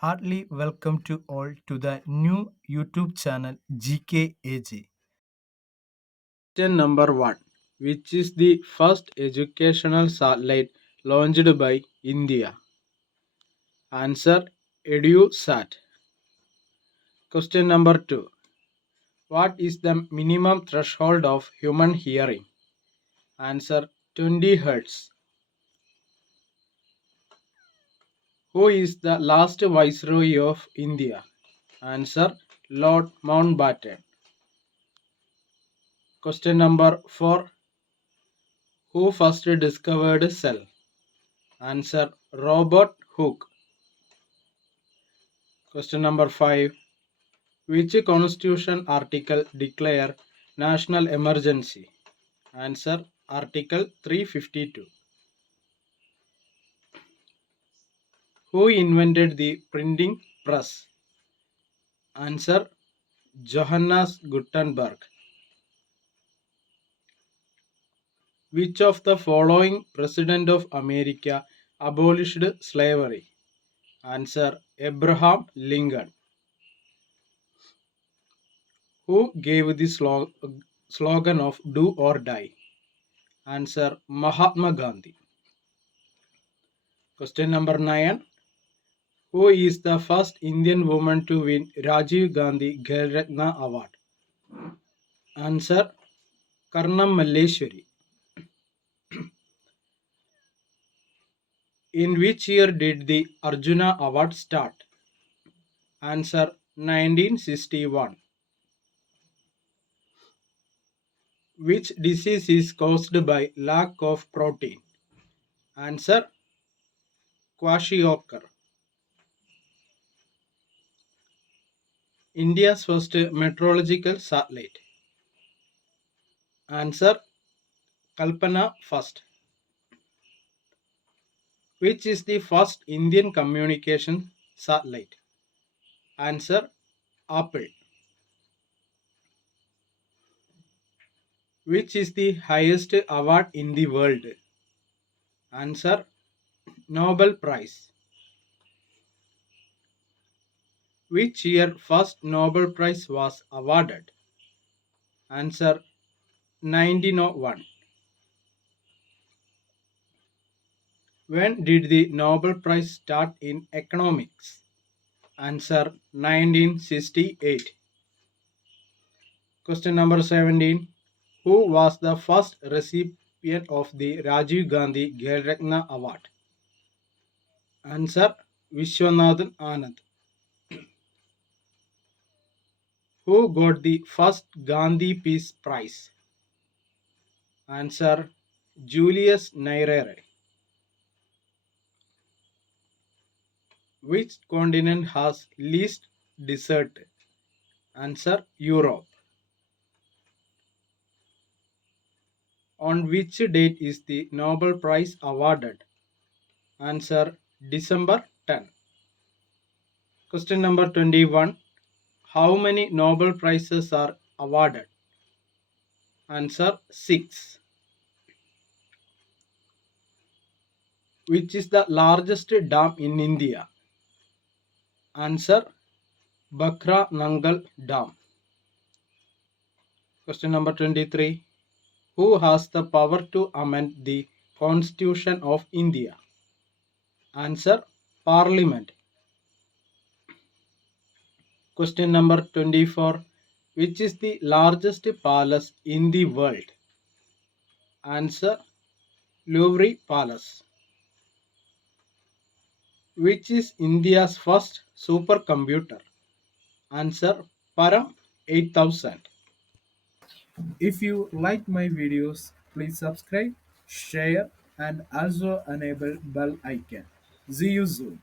Heartily welcome to all to the new YouTube channel GKAG. Question number 1. Which is the first educational satellite launched by India? Answer EduSat. Question number 2. What is the minimum threshold of human hearing? Answer 20 Hz. Who is the last Viceroy of India? Answer Lord Mountbatten. Question number 4. Who first discovered cell? Answer Robert Hooke. Question number 5. Which constitution article declare national emergency? Answer Article 352. Who invented the printing press? Answer Johannes Gutenberg. Which of the following president of America abolished slavery? Answer Abraham Lincoln. Who gave the slogan of do or die? Answer Mahatma Gandhi. Question number 9. Who is the first Indian woman to win Rajiv Gandhi Khel Ratna Award? Answer Karnam Malleshwari. In which year did the Arjuna Award start? Answer 1961. Which disease is caused by lack of protein? Answer Kwashiorkor. India's first meteorological satellite. Answer Kalpana first. Which is the first Indian communication satellite? Answer Apple. Which is the highest award in the world? Answer Nobel Prize. Which year first Nobel Prize was awarded? Answer 1901. When did the Nobel Prize start in economics? Answer 1968. Question number 17. Who was the first recipient of the Rajiv Gandhi Khel Ratna Award? Answer Vishwanathan Anand. Who got the first Gandhi Peace Prize? Answer Julius Nyerere. Which continent has least desert? Answer Europe. On which date is the Nobel Prize awarded? Answer December 10. Question number 21. How many Nobel Prizes are awarded? Answer 6. Which is the largest dam in India? Answer Bakra Nangal Dam. Question number 23. Who has the power to amend the Constitution of India? Answer Parliament. Question number 24. Which is the largest palace in the world? Answer Louvre Palace. Which is India's first supercomputer? Answer Param 8000. If you like my videos, please subscribe, share, and also enable bell icon. See you soon.